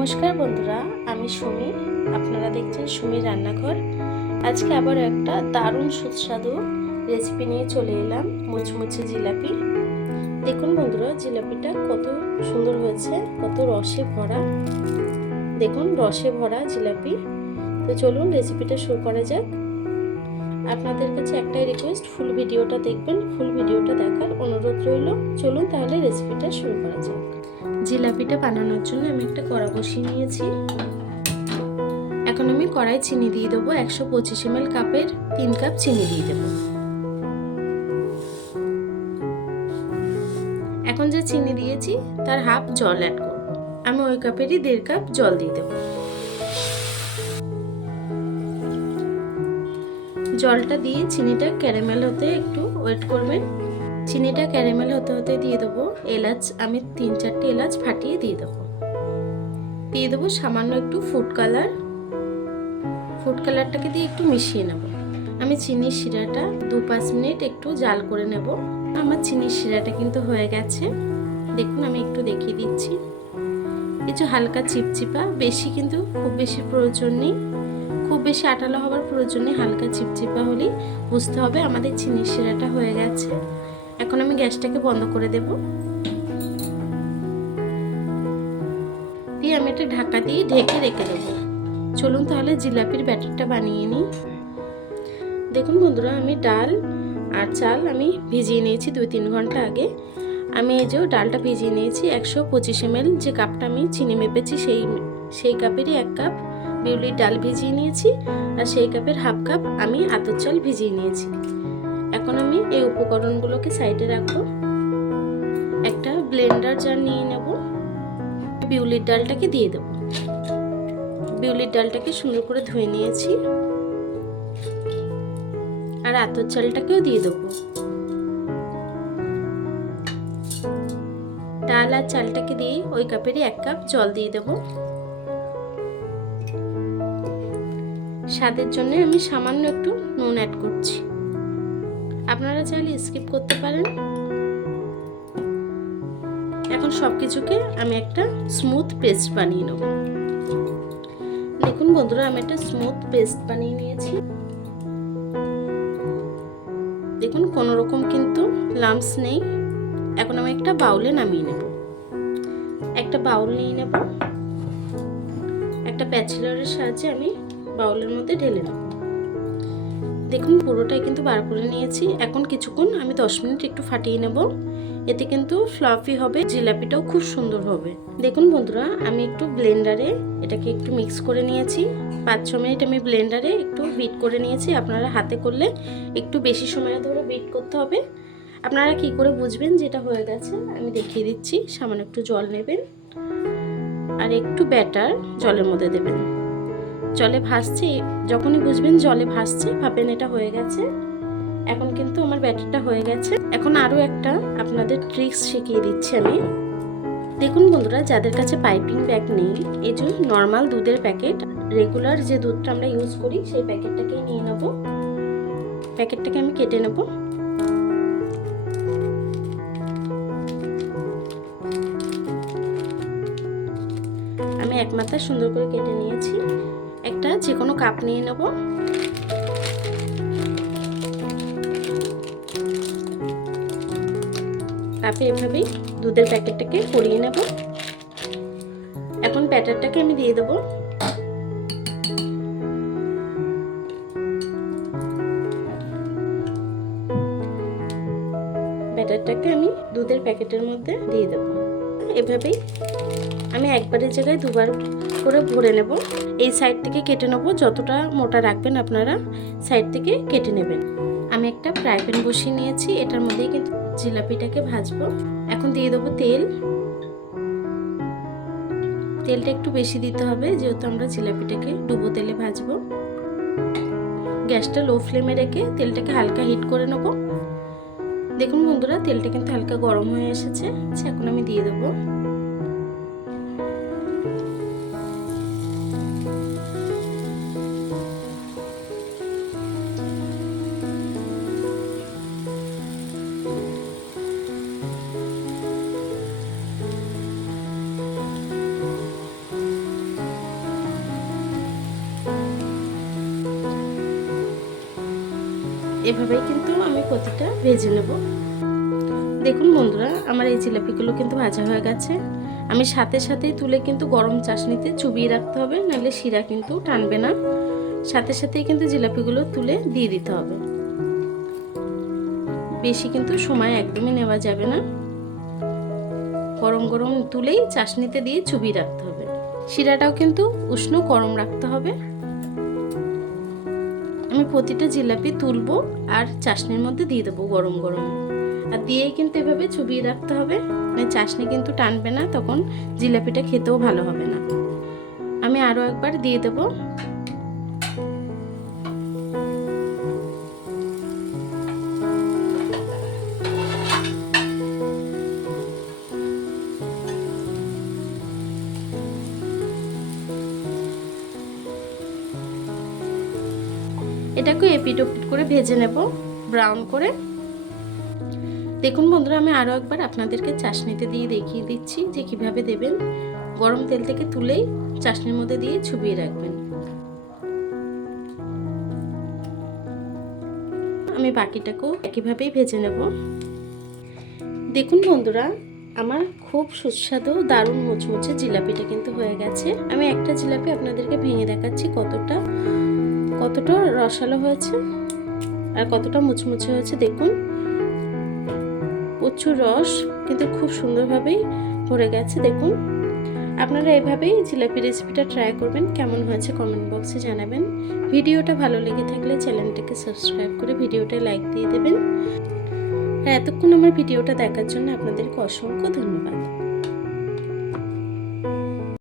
নমস্কার বন্ধুরা, আমি সুমি। আপনারা দেখছেন সুমির রান্নাঘর। আজকে আবার একটা দারুণ সুস্বাদু রেসিপি নিয়ে চলে এলাম, মুচমুচে জিলাপি। দেখুন বন্ধুরা, জিলাপিটা কত সুন্দর হয়েছে, কত রসে ভরা। দেখুন, রসে ভরা জিলাপি। তো চলুন রেসিপিটা শুরু করা যাক। আপনাদের কাছে একটাই রিকোয়েস্ট, ফুল ভিডিওটা দেখবেন। ফুল ভিডিওটা দেখার অনুরোধ রইল। চলুন তাহলে রেসিপিটা শুরু করা যাক। জিলাপিটা বানানোর জন্য আমি একটা কড়া বসিয়ে নিয়েছি। এখন আমি কড়াই চিনি দিয়ে দেবো। 125 ml কাপের 3 কাপ চিনি দিয়ে দেবো। এখন যে চিনি দিয়েছি তার হাফ জল অ্যাড করব। আমি ওই কাপেরই 1.5 কাপ জল দিয়ে দেবো। জলটা দিয়ে চিনিটা ক্যারামেল হতে একটু ওয়েট করবেন। চিনিটা ক্যারামেল হতে হতে দিয়ে দেবো এলাচ। আমি 3-4টে এলাচ ফাটিয়ে দিয়ে দেবো সামান্য একটু ফুড কালার। ফুড কালারটাকে দিয়ে একটু মিশিয়ে নেব। আমি চিনির শিরাটা 2-5 মিনিট একটু জাল করে নেব। আমার চিনির শিরাটা কিন্তু হয়ে গেছে। দেখুন, আমি একটু দেখিয়ে দিচ্ছি। কিছু হালকা চিপচিপা, বেশি কিন্তু খুব বেশি প্রয়োজন নেই, খুব বেশি আটালো হওয়ার প্রয়োজন নেই। হালকা চিপচিপা হলেই বুঝতে হবে আমাদের চিনির শিরাটা হয়ে গেছে। এখন আমি গ্যাসটাকে বন্ধ করে দেব। দিয়ে আমি এটা ঢাকা দিয়ে ঢেকে রেখে দেবো। চলুন তাহলে জিলাপির ব্যাটারটা বানিয়ে নিই। দেখুন বন্ধুরা, আমি ডাল আর চাল আমি ভিজিয়ে নিয়েছি 2-3 ঘন্টা আগে। আমি এই যে ডালটা ভিজিয়ে নিয়েছি। 125 ml যে কাপটা আমি চিনি মেপেছি সেই কাপেরই 1 কাপ বিউলির ডাল ভিজিয়ে নিয়েছি, আর সেই কাপের হাফ কাপ আমি আতপ চাল ভিজিয়ে নিয়েছি। এখন আমি এই উপকরণগুলোকে সাইডে রাখবো। একটা ব্লেন্ডার জার নিয়ে নেব। বিউলির ডালটাকে দিয়ে দেবো। বিউলির ডালটাকে সুন্দর করে ধুয়ে নিয়েছি, আর আতপ চালটাকেও দিয়ে দেবো। ডাল আর চালটাকে দিয়ে ওই কাপেরই 1 কাপ জল দিয়ে দেবো। স্বাদের জন্য আমি সামান্য একটু নুন অ্যাড করছি। আপনারা চাইলে স্কিপ করতে পারেন। এখন সবকিছুকে আমি একটা স্মুথ পেস্ট বানিয়ে নেব। দেখুন বন্ধুরা, আমি একটা স্মুথ পেস্ট বানিয়ে নিয়েছি। দেখুন, কোনো রকম কিন্তু লাম্পস নেই। এখন আমি একটা বাউলে নামিয়ে নেব। একটা বাউল নিয়ে নেব। একটা প্যাচেলারের সাহায্যে আমি বাউলের মধ্যে ঢেলে নেব। দেখুন, পুরোটাই কিন্তু বার করে নিয়েছি। এখন কিছুক্ষণ আমি 10 মিনিট একটু ফাটিয়ে নেব। এতে কিন্তু ফ্লাফি হবে, জিলাপিটাও খুব সুন্দর হবে। দেখুন বন্ধুরা, আমি একটু ব্লেন্ডারে এটাকে একটু মিক্স করে নিয়েছি। 5-6 মিনিট আমি ব্লেন্ডারে একটু বিট করে নিয়েছি। আপনারা হাতে করলে একটু বেশি সময় ধরে বিট করতে হবে। আপনারা কি করে বুঝবেন যেটা হয়ে গেছে আমি দেখিয়ে দিচ্ছি। সামান্য একটু জল নেবেন আর একটু ব্যাটার জলের মধ্যে দেবেন। জলে ভাসছে, যখনই বুঝবেন জলে ভাসছে, ভাবেন এটা হয়ে গেছে। এখন কিন্তু আমার ব্যাটারটা হয়ে গেছে। এখন আরও একটা আপনাদের ট্রিক্স শিখিয়ে দিচ্ছি আমি। দেখুন বন্ধুরা, যাদের কাছে পাইপিং ব্যাগ নেই, এই যে নর্মাল দুধের প্যাকেট, রেগুলার যে দুধটা আমরা ইউজ করি সেই প্যাকেটটাকেই নিয়ে নেব। প্যাকেটটাকে আমি কেটে নেব। আমি এক মাথা সুন্দর করে কেটে নিয়েছি। একটা যে কোনো কাপ নিয়ে নেব। কাপে এভাবেই দুধের প্যাকেটটাকে পরিয়ে নেব। এখন ব্যাটারটাকে আমি দিয়ে দেবো। ব্যাটারটাকে আমি দুধের প্যাকেটের মধ্যে দিয়ে দেবো। এভাবেই আমি একবারের জায়গায় দুবার করে ভরে নেব। এই সাইড থেকে কেটে নেব। যতটা মোটা রাখবেন আপনারা সাইড থেকে কেটে নেবেন। আমি একটা ফ্রাই প্যান বসিয়ে নিয়েছি। এটার মধ্যেই কিন্তু জিলাপিটাকে ভাজবো। এখন দিয়ে দেবো তেল। তেলটা একটু বেশি দিতে হবে, যেহেতু আমরা জিলাপিটাকে ডুবো তেলে ভাজবো। গ্যাসটা লো ফ্লেমে রেখে তেলটাকে হালকা হিট করে নেব। দেখুন বন্ধুরা, তেলটা কিন্তু হালকা গরম হয়ে এসেছে। এখন আমি দিয়ে দেবো। এভাবেই কিন্তু আমি প্রতিটা ভেজে নেব। দেখুন বন্ধুরা, আমার এই জিলাপিগুলো কিন্তু ভাজা হয়ে গেছে। আমি সাথে সাথেই তুলে কিন্তু গরম চাশনিতে চুবিয়ে রাখতে হবে, নাহলে শিরা কিন্তু টানবে না। সাথে সাথেই কিন্তু জিলাপিগুলো তুলে দিয়ে দিতে হবে। বেশি কিন্তু সময় একদমই নেওয়া যাবে না। গরম গরম তুলেই চাশনিতে দিয়ে চুবিয়ে রাখতে হবে। শিরাটাও কিন্তু উষ্ণ গরম রাখতে হবে। আমি প্রতিটা জিলাপি তুলবো আর চাশনির মধ্যে দিয়ে দেবো গরম গরম, আর দিয়েই কিন্তু এভাবে চুবিয়ে রাখতে হবে, মানে চাশনি কিন্তু টানবে না, তখন জিলাপিটা খেতেও ভালো হবে না। আমি আরও একবার দিয়ে দেবো। এটাকে এপিট ওপিট করে ভেজে নেব ব্রাউন করে। দেখুন বন্ধুরা, আমি আরও একবার আপনাদেরকে চাশনিতে দিয়ে দেখিয়ে দিচ্ছি যে কিভাবে দেবেন। গরম তেল থেকে তুলেই চাশনির মধ্যে দিয়ে চুবিয়ে রাখবেন। আমি বাকিটাকেও একইভাবেই ভেজে নেব। দেখুন বন্ধুরা, আমার খুব সুস্বাদু দারুণ মুচমুচে জিলাপিটা কিন্তু হয়ে গেছে। আমি একটা জিলাপি আপনাদেরকে ভেঙে দেখাচ্ছি কতটা রসালো হয়েছে আর কতটা মুচমুচে হয়েছে। দেখুন, প্রচুর রস কিন্তু খুব সুন্দরভাবেই ভরে গেছে। দেখুন, আপনারা এভাবেই জিলাপি রেসিপিটা ট্রাই করবেন। কেমন হয়েছে কমেন্ট বক্সে জানাবেন। ভিডিওটা ভালো লেগে থাকলে চ্যানেলটাকে সাবস্ক্রাইব করে ভিডিওটা লাইক দিয়ে দেবেন। আর এতক্ষণ আমার ভিডিওটা দেখার জন্য আপনাদেরকে অসংখ্য ধন্যবাদ।